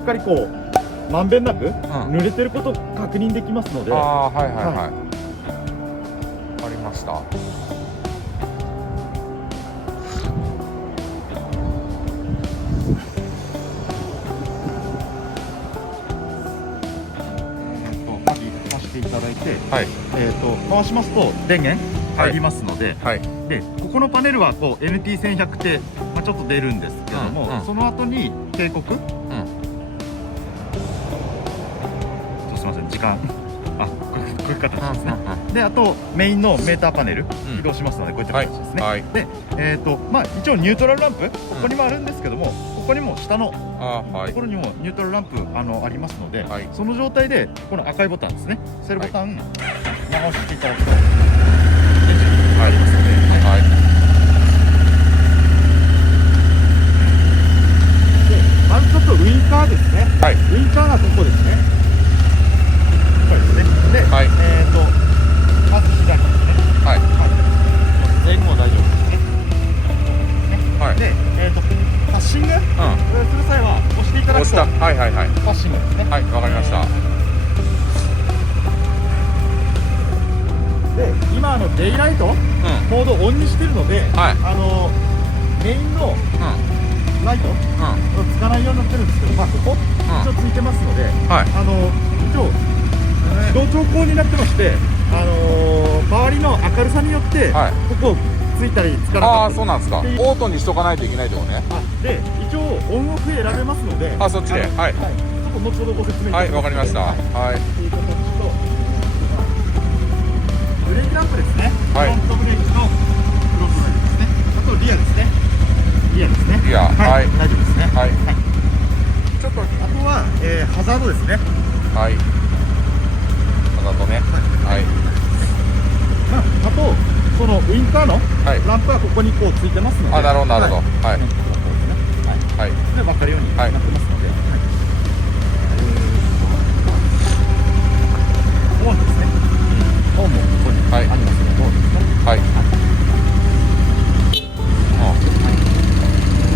っかりこうまんべんなく濡れてること確認できますので、はいはいはい、わかりました。鍵回していただいて、はい、回しますと電源入りますので、はい、でここのパネルはこう NT1100 って、ちょっと出るんですけども、その後に警告、すみません時間こういう形ですね。であとメインのメーターパネル起動しますので、こういった形ですね。で一応ニュートラルランプここにもあるんですけども、ここにも下のところにもニュートラルランプありますので、その状態でこの赤いボタンですね、セルボタン長押していただくとエンジン入りますので、まずちょっとウインカーですね。ウインカーがここですね。これですね。で、まず左ですね。前後大丈夫ですね。で、パッシング、これする際は押していただくと、パッシングですね。わかりました。で、今デイライトモードオンにしてるので、メインのライトつかないようになってるんですけど、ここ一応ついてますので、一応自動調光になってまして、周りの明るさによってここついたりつかなかったり。そうなんですか。オートにしとかないといけないってことね。で一応オンオフ選べますので、そっちで、ちょっと後ほどご説明いたします。わかりました。っていう形と、ブレーキランプですね。フロントブレーキのフロントライトですね。あとリアですね。リアですね。大丈夫ですね。ちょっとあとはハザードですね。ハザードね。あとそのウインカーのランプはここにこうついてますので、なるほどなるほど。で分かるようになってますので、オンですね。オンもここにありますので、オンですね。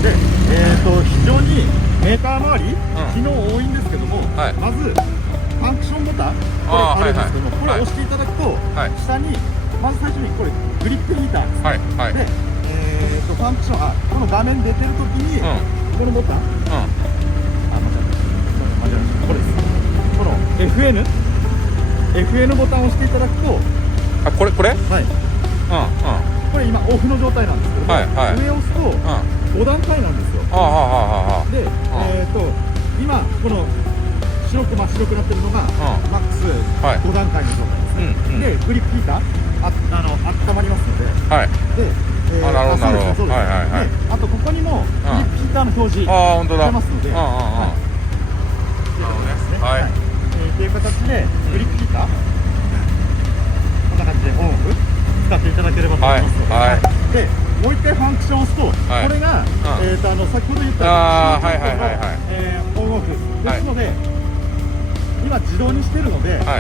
で、非常にメーカー周り機能多いんですけども、まずファンクションボタンこれあるんですけども、これを押していただくと下にまず最初にこれグリップヒーターですね。で、ファンクションこの画面出てるときにこのボタン、これです。この FN ボタンを押していただくと、これこれ今オフの状態なんですけども、上を押すと5段階なんですよ。で、今この真っ白くなってるのがマックス5段階の状態ですね。で、グリップヒーター温まりますので、あとここにもグリップヒーターの表示出ますので、という形でグリップヒーターこんな感じでオンオフ使っていただければと思いますので、でもう一回ファンクションを押すと、これが先ほど言ったオンオフですので、今自動にしてるので、明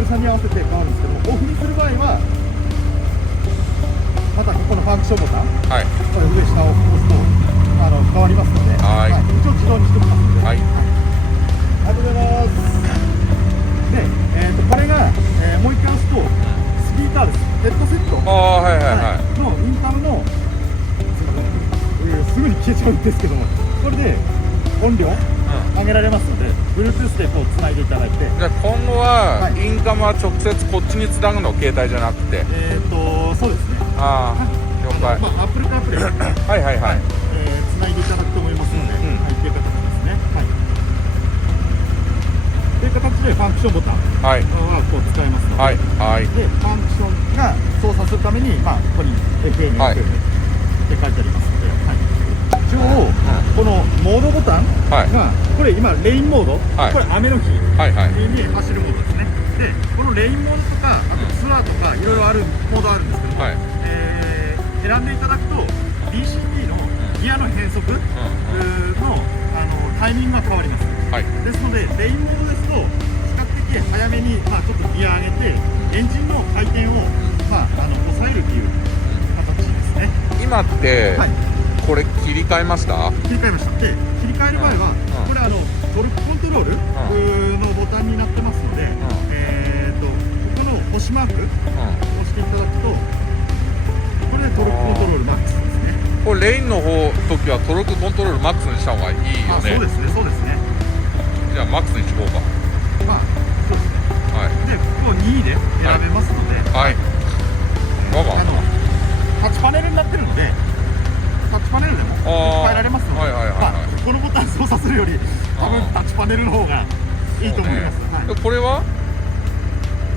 るさに合わせて変わるんですけども、オフにする場合はまたここのファンクションボタン、これ上下を押すと変わりますので、一応自動にしておきますので、ありがとうございます。で、これが、もう一回押すとスピーカーです。ヘッドセットのインターのすぐに消えちゃうんですけども、これで音量上げられますので、Bluetooth でこうつないでいただいて、じゃあ今後はインカムは直接こっちにつなぐの、携帯じゃなくて。そうですね。了解。Apple CarPlay つないでいただくと思いますので、という形ですね。という形でファンクションボタンはこう使えますので、でファンクションが操作するためにここに FM って書いてありますので、一応このモードボタンがこれ今レインモード、これ雨の日に走るモードですね。でこのレインモードとか、あとツアーとかいろいろあるモードあるんですけども、選んでいただくと DCT のギアの変速のタイミングが変わります。ですのでレインモードですと比較的早めにちょっとギア上げてエンジンの回転を抑えるという形ですね。今ってこれ切り替えました？切り替えました。で切り替える場合は、これトルクコントロールのボタンになってますので、ここの星マーク押していただくと、これでトルクコントロールマックスですね。これレインの時はトルクコントロールマックスにした方がいいよね。そうですね、そうですね。じゃあマックスにしようか。まあそうですね。はい。でここ2で選べますので、はい。タッチパネルになってるので、タッチパネルでも変えられますので、このボタン操作するより多分タッチパネルの方がいいと思います。はい、これは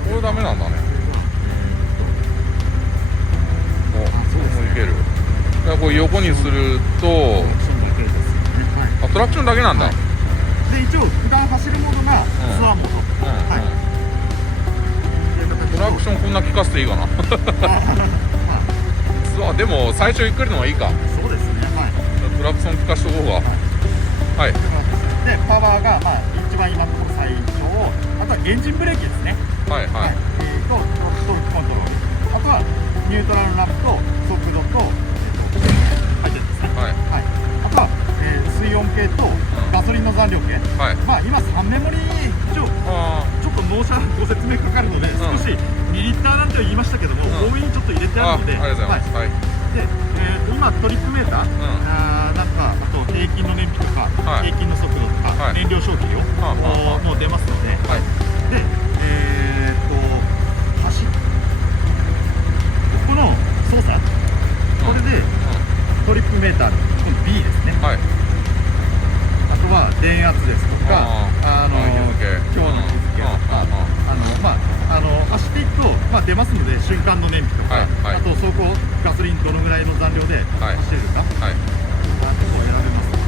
これダメなんだね。そういける。だからこう横にするとアトラクションだけなんだ。で一応普段走るモードがツアーモード。アトラクションこんな聞かせていいかな。でも最初ゆっくりの方がいいか。そうですね。はい。トラクション聞かしておこうが。はい。でパワーが一番今のところ最長。あとはエンジンブレーキですね。はいはい。トルクコントロール。あとはニュートラルランプと速度と回転ですね。はい。あとは水温計とガソリンの残量計。はい。今3メモリちょっと納車ご説明かかるので少し2リッターなんて言いましたけども、多めにちょっと入れてあるので。ありがとうございます。はい。で、今トリップメーター、なんかあと平均の燃費とか、平均の速度とか、燃料消費量も出ますので、で、この操作、これでトリップメーター、この B ですね。あとは電圧ですとか、今日の日付とか、走っていくと出ますので、瞬間の燃費とか、あと走行ガソリンどのぐらいの残量で走れるか、選べますの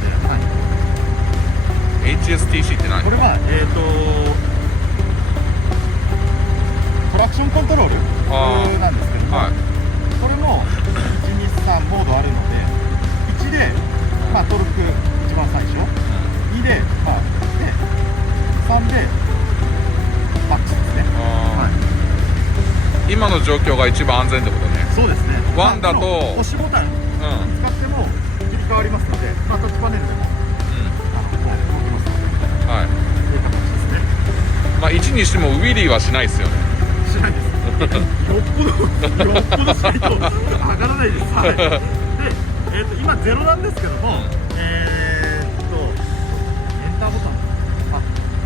で。HSTC って何？これはトラクションコントロールなんですけども、これも1、2、3モードあるので、1でトルク一番最初、2で3でマックスですね。今の状況が一番安全ってことね。そうですね。ワンだと星ボタン使っても切り替わりますので、タッチパネルでも動きますので、はい、という形ですね。1にしてもウィリーはしないですよね。しないです。よっぽどしないと上がらないです。はい。で、今0なんですけども、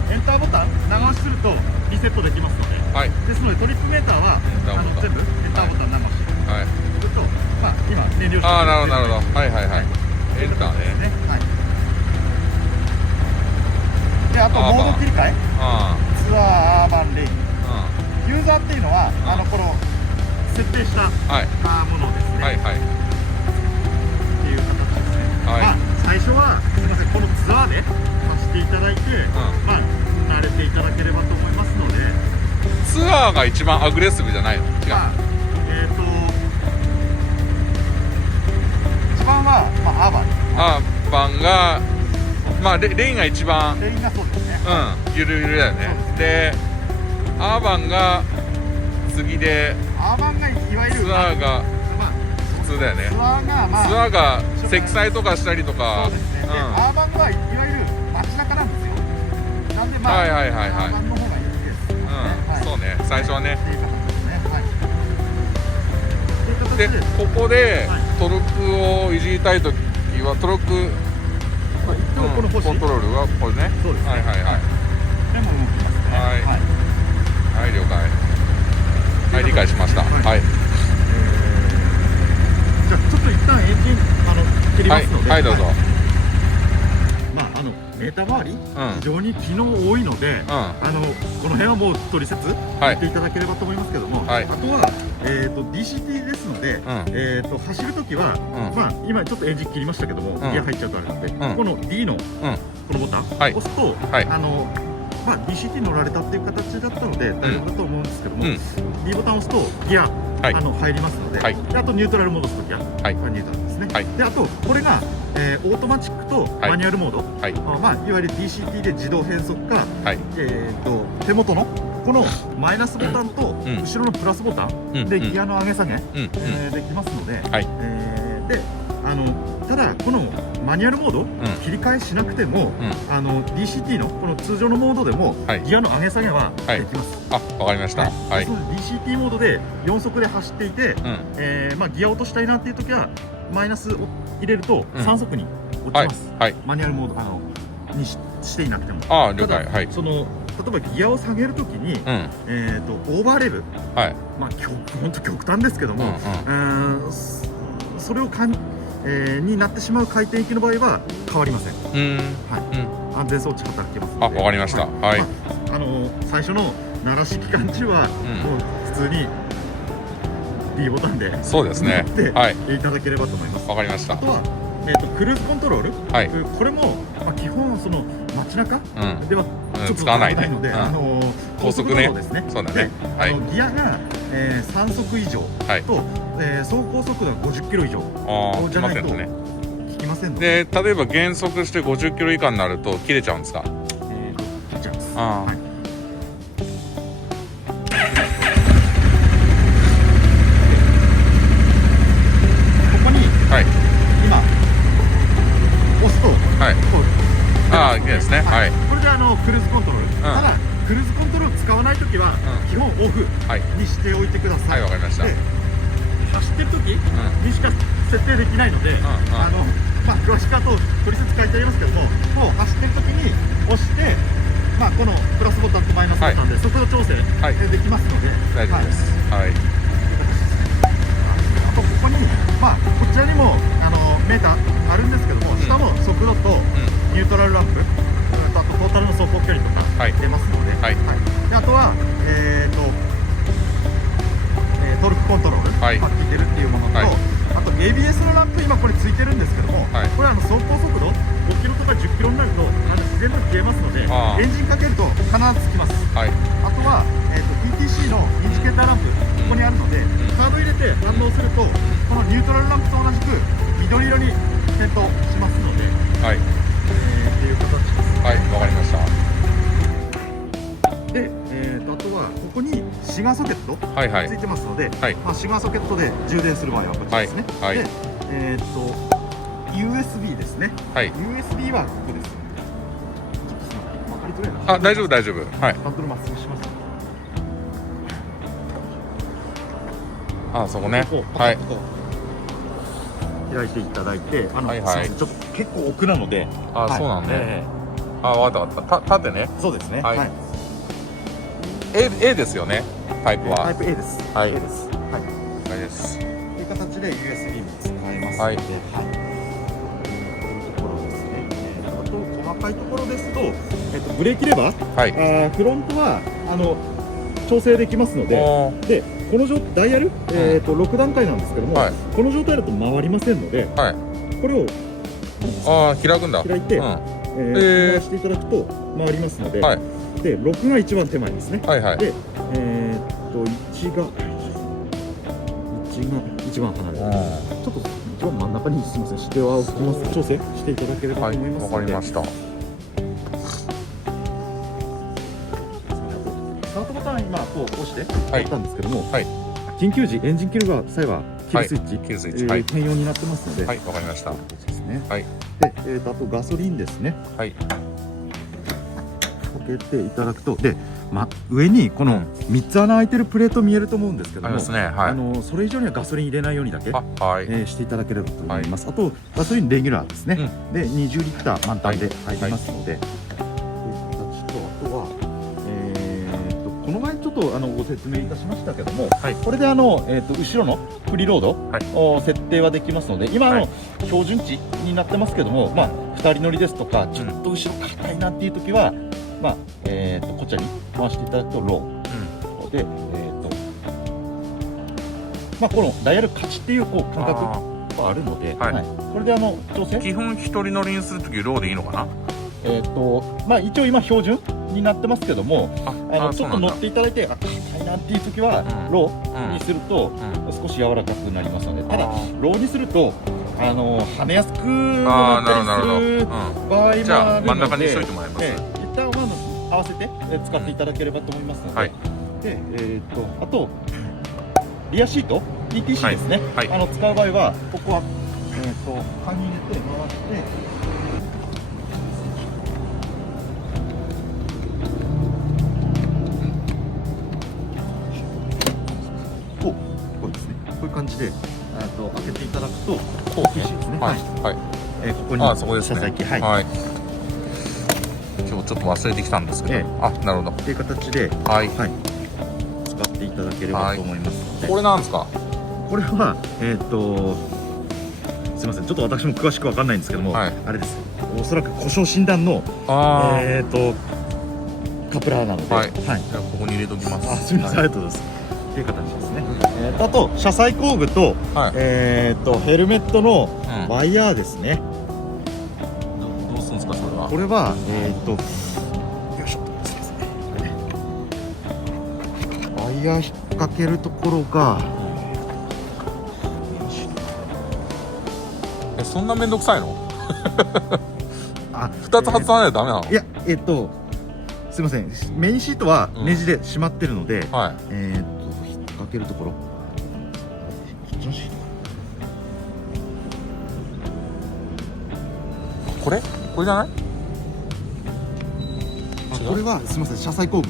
エンターボタン長押しするとリセットできますので、ですのでトリップメーターは全部エンターボタン長押しすると、今燃料消費なるほどなるほど。はいはいはい。エンターね。で、あとモード切り替え、ツアーアーバンレイン、ユーザーっていうのはこの設定したものですね。っていう形ですね。最初はすみません、このツアーで走っていただいて、慣れていただければと思いますので。ツアーが一番アグレッシブじゃないの？違う。一番はアーバン。アーバンがレインが一番。レインがそうですね。ゆるゆるだよね。で、アーバンが次で、アーバンがいわゆるツアーが普通だよね。ツアーが積載とかしたりとか。そうですね。アーバンはいわゆる街中なんですよ。なんでアーバンの方がいいです。そうね、最初はね。で、ここでトルクをいじりたいときはトルクコントロールはこれね。そうですね。はい。でも動きますね。はい、了解。はい、理解しました。はい。じゃあちょっと一旦エンジン切りますので。はい、どうぞ。メーター周り、非常に機能多いので、この辺はもう取説やっていただければと思いますけども、あとは、DCT ですので、走るときは、今ちょっとエンジン切りましたけども、ギア入っちゃうとあれなんで、この D のこのボタンを押すと、DCT 乗られたっていう形だったので大丈夫だと思うんですけども、D ボタンを押すとギア入りますので、あとニュートラル戻すときはニュートラルですね。で、あとこれがオートマチックとマニュアルモード、いわゆる DCT で自動変速か、手元のこのマイナスボタンと後ろのプラスボタンでギアの上げ下げできますので、でただこのマニュアルモード、切り替えしなくても、DCT のこの通常のモードでも、ギアの上げ下げはできます。あ、わかりました。はい。その DCT モードで4速で走っていて、ギア落としたいなっていう時はマイナスを入れると3速に落ちます。マニュアルモードにしていなくても。あ、了解。はい。その例えばギアを下げるときに、オーバーレブ、まあ本当極端ですけども、それをになってしまう回転域の場合は変わりません。安全装置働きますので。あ、わかりました。はい。最初の鳴らし期間中はもう普通に D ボタンでそうですね。やっていただければと思います。わかりました。あとはクルーズコントロール、これも基本その街中ではちょっと使わないので、高速ね。ですね。そうだね。ギアが3速以上と走行速度が50キロ以上じゃないと効きませんので。で、例えば減速して50キロ以下になると切れちゃうんですか？切れちゃいます。今押すと、いいですね。これでクルーズコントロール。ただクルーズコントロール使わないときは基本オフにしておいてください。わかりました。走ってるときにしか設定できないので、詳しくはと取説書いてありますけども、もう走ってるときに押して、このプラスボタンとマイナスボタンで速度調整できますので大丈夫です。ここに、こちらにもメーターあるんですけども、下も速度とニュートラルランプ、あとトータルの走行距離とか出ますので、あとは、トルクコントロール、効いてるっていうものと、あと ABS のランプ、今これついてるんですけども、これ走行速度5キロとか10キロになると自然と消えますので、エンジンかけると必ずつきます。あとは、ETC のインジケーターランプ、ここにあるので、カード入れて反応すると、このニュートラルランプと同じく緑色に点灯しますので、っていう形です。わかりました。で、あとはここにシガーソケットついてますので、シガーソケットで充電する場合はこちらですね。で、USB ですね。USB はここです。分かりづらいな。大丈夫大丈夫。ハンドルまっすぐします。そこね。開いていただいて、ちょっと結構奥なので。そうなんね。わかった。縦ね。そうですね。A ですよね。タイプは。タイプ A です。A です。です。という形で USB も使えますので、こういうところですね。あと細かいところですと、ブレーキレバー、フロントは調整できますので、このダイヤル、6段階なんですけども、この状態だと回りませんので、これを開くんだ。開いて、回していただくと回りますので、で6が一番手前ですね。で、1が一番離れて、ちょっと一番真ん中にすみません、指定は調整していただければと思いますので。わかりました。スタートボタン今こう押してやったんですけども、緊急時エンジン切る際はキルスイッチ兼用になってますので、わかりました。ですね。で、あとガソリンですね。かけていただくと、で、上にこの3つ穴開いてるプレート見えると思うんですけども、それ以上にはガソリン入れないようにだけしていただければと思います。あとガソリンレギュラーですね。で、20リッター満タンで入りますので、という形と、あとはこの前ちょっとご説明いたしましたけども、これで後ろのフリーロード設定はできますので、今標準値になってますけども、2人乗りですとかちょっと後ろ硬いなっていう時は、こちらに回していただくとローで、このダイヤル勝ちっていう感覚はあるので、これで調整。基本一人乗りにするときローでいいのかな？一応今標準になってますけども、ちょっと乗っていただいて硬いなっていう時はローにすると少し柔らかくなりますので、ただローにすると跳ねやすくなったりする場合もあるので、じゃあ真ん中にしといてもらいます。一旦合わせて使っていただければと思いますので、で、あとリアシート ETC ですね。使う場合はここは鍵入れて回してこうですね、こういう感じで開けていただくとこうですね。はいはい。ここにそこですね。車載機、はい。今日ちょっと忘れてきたんですけど、なるほど。っていう形で、はい。使っていただければと思いますので。これなんですか？これはすみません、ちょっと私も詳しくわかんないんですけども、あれです。おそらく故障診断のカプラーなので、じゃあここに入れときます。すみません、ありがとうございます。っていう形ですね。あと車載工具とヘルメットのワイヤーですね。どうするんですか、それは？これはよいしょ、すみません。ワイヤー引っ掛けるところが、そんなめんどくさいの？2つ外さないとダメなの？いや、すいません、メインシートはネジで締まってるので、引っ掛けるところ、こっちのシート、これじゃない？これはすみません、車載工具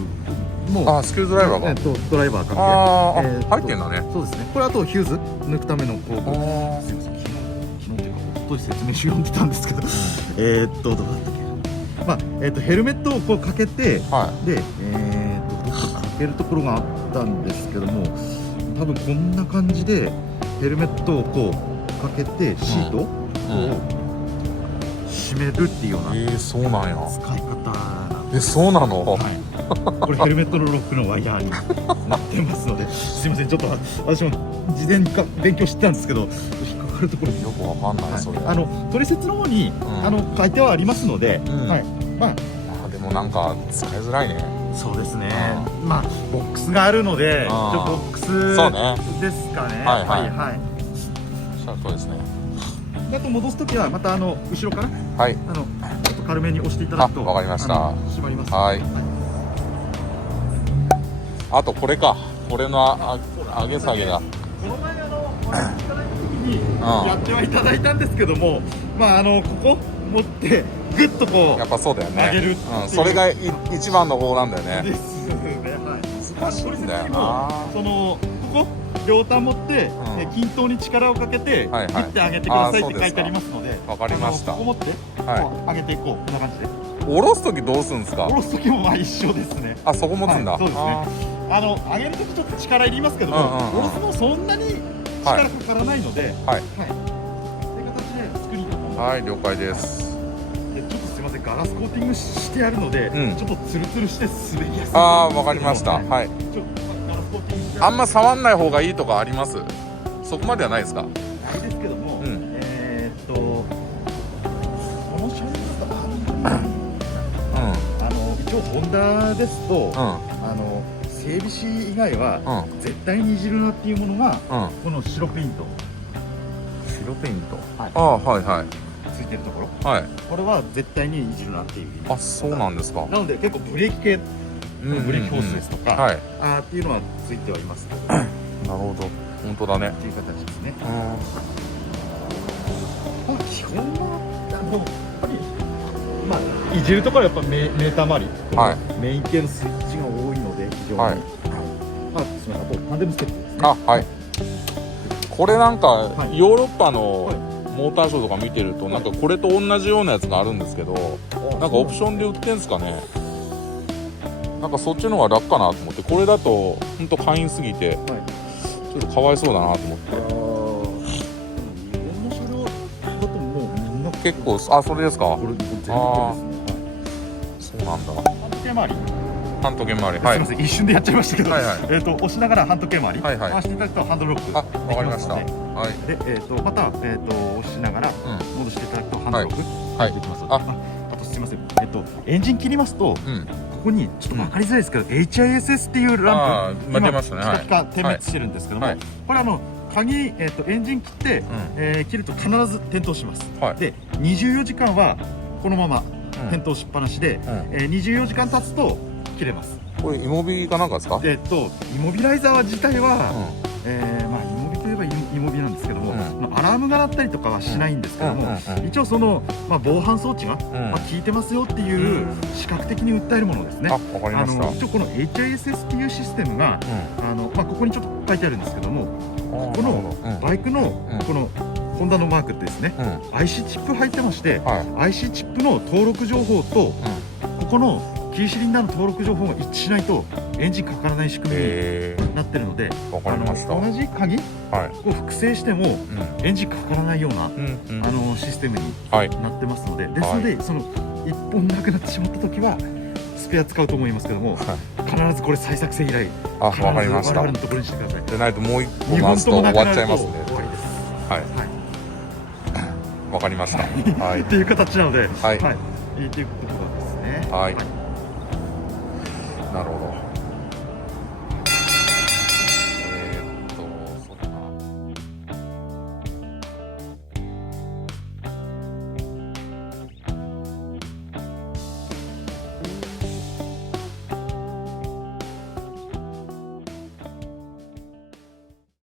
もスクールドライバーがドライバーかけ入ってんだね。そうですね。これあとヒューズ抜くための工具。すみません、昨日というかおととい説明書読んでたんですけど、どうだったっけ。ヘルメットをこうかけて、でかけるところがあったんですけども、多分こんな感じでヘルメットをこうかけてシートを締めるっていうようなそうなんや。使い方なんです。そうなの？これヘルメットのロックのワイヤーになってますので、すいません、ちょっと私も事前に勉強してたんですけど、引っかかるところよくわかんない。それ取説の方に書いてはありますので、でもなんか使いづらいね。そうですね。ボックスがあるので、ボックスですかね。そうですね。あと戻すときはまた後ろからちょっと軽めに押していただくと、わかりました。閉まります。あとこれか、これの上げ下げだ。この前やってはいただいたんですけども、ここ持ってグッとこうやっぱそうだよね。上げる。それが一番の方なんだよね。ですね。難しいんだよな。ここ両端持って均等に力をかけてグッて上げてくださいって書いてありますので、わかりました。ここ持って上げていこう。こんな感じで。下ろすときどうするんですか？下ろすときも一緒ですね。そこ持つんだ。そうですね。上げるときちょっと力いりますけども、下ろすのそんなに力かからないので、という形で作りとこう。了解です。ちょっとすみません、ガラスコーティングしてあるので、ちょっとツルツルして滑りやすい。わかりました。あんま触んない方がいいとかあります？そこまではないですか？ないですけども、この車両だと一応ホンダですと、整備士以外は絶対にいじるなっていうものが、この白ペイント。白ペイント。ついてるところ。これは絶対にいじるなっていう意味。そうなんですか。なので結構ブレーキ系、ブレーキホースですとか、っていうのはついてはいますけど。なるほど。本当だね。っていう形ですね。基本はやっぱりいじるところはやっぱメーター周り、メイン系のスイッチが多いので非常に。すみません、あとタンデムステップですね。これなんかヨーロッパのモーターショーとか見てるとなんかこれと同じようなやつがあるんですけど、なんかオプションで売ってんすかね。なんかそっちの方が楽かなと思って、これだと本当簡易すぎてちょっとかわいそうだなと思って。日本の車両だともうみんな結構それですか。これ全部ですね。そうなんだ。半時計回り。半時計回り。すみません、一瞬でやっちゃいましたけど、押しながら半時計回り回していただくとハンドルロック。わかりました。で、また押しながら戻していただくとハンドルロックできます。あとすみません、エンジン切りますと、ここにちょっと分かりづらいですけど、HISS っていうランプ今ピカ点滅してるんですけども、これ鍵エンジン切って切ると必ず点灯します。で、24時間はこのまま点灯しっぱなしで、24時間経つと切れます。これイモビかなんかですか？イモビライザー自体は、イモビといえばイ紐火なんですけども、うんアラームが鳴ったりとかはしないんですけども、一応その、防犯装置が、効いてますよっていう視覚的に訴えるものですね。あ、わかりました。一応この HISS っていうシステムが、ここにちょっと書いてあるんですけども、このバイクのこのホンダのマークってですね、IC チップ入ってまして、IC チップの登録情報と、ここのキーシリンダーの登録情報が一致しないとエンジンかからない仕組みになってるので、わかりました。同じ鍵を複製してもエンジンかからないようなシステムになってますので、ですのでその1本なくなってしまった時はスペア使うと思いますけども、必ずこれ再作成依頼、わかりました。我々のところにしてください。でないともう1個回すと終わっちゃいますんで。終わりです。はい、わかりました。はい、っていう形なので、はい、っていうことですね。はい、なるほど。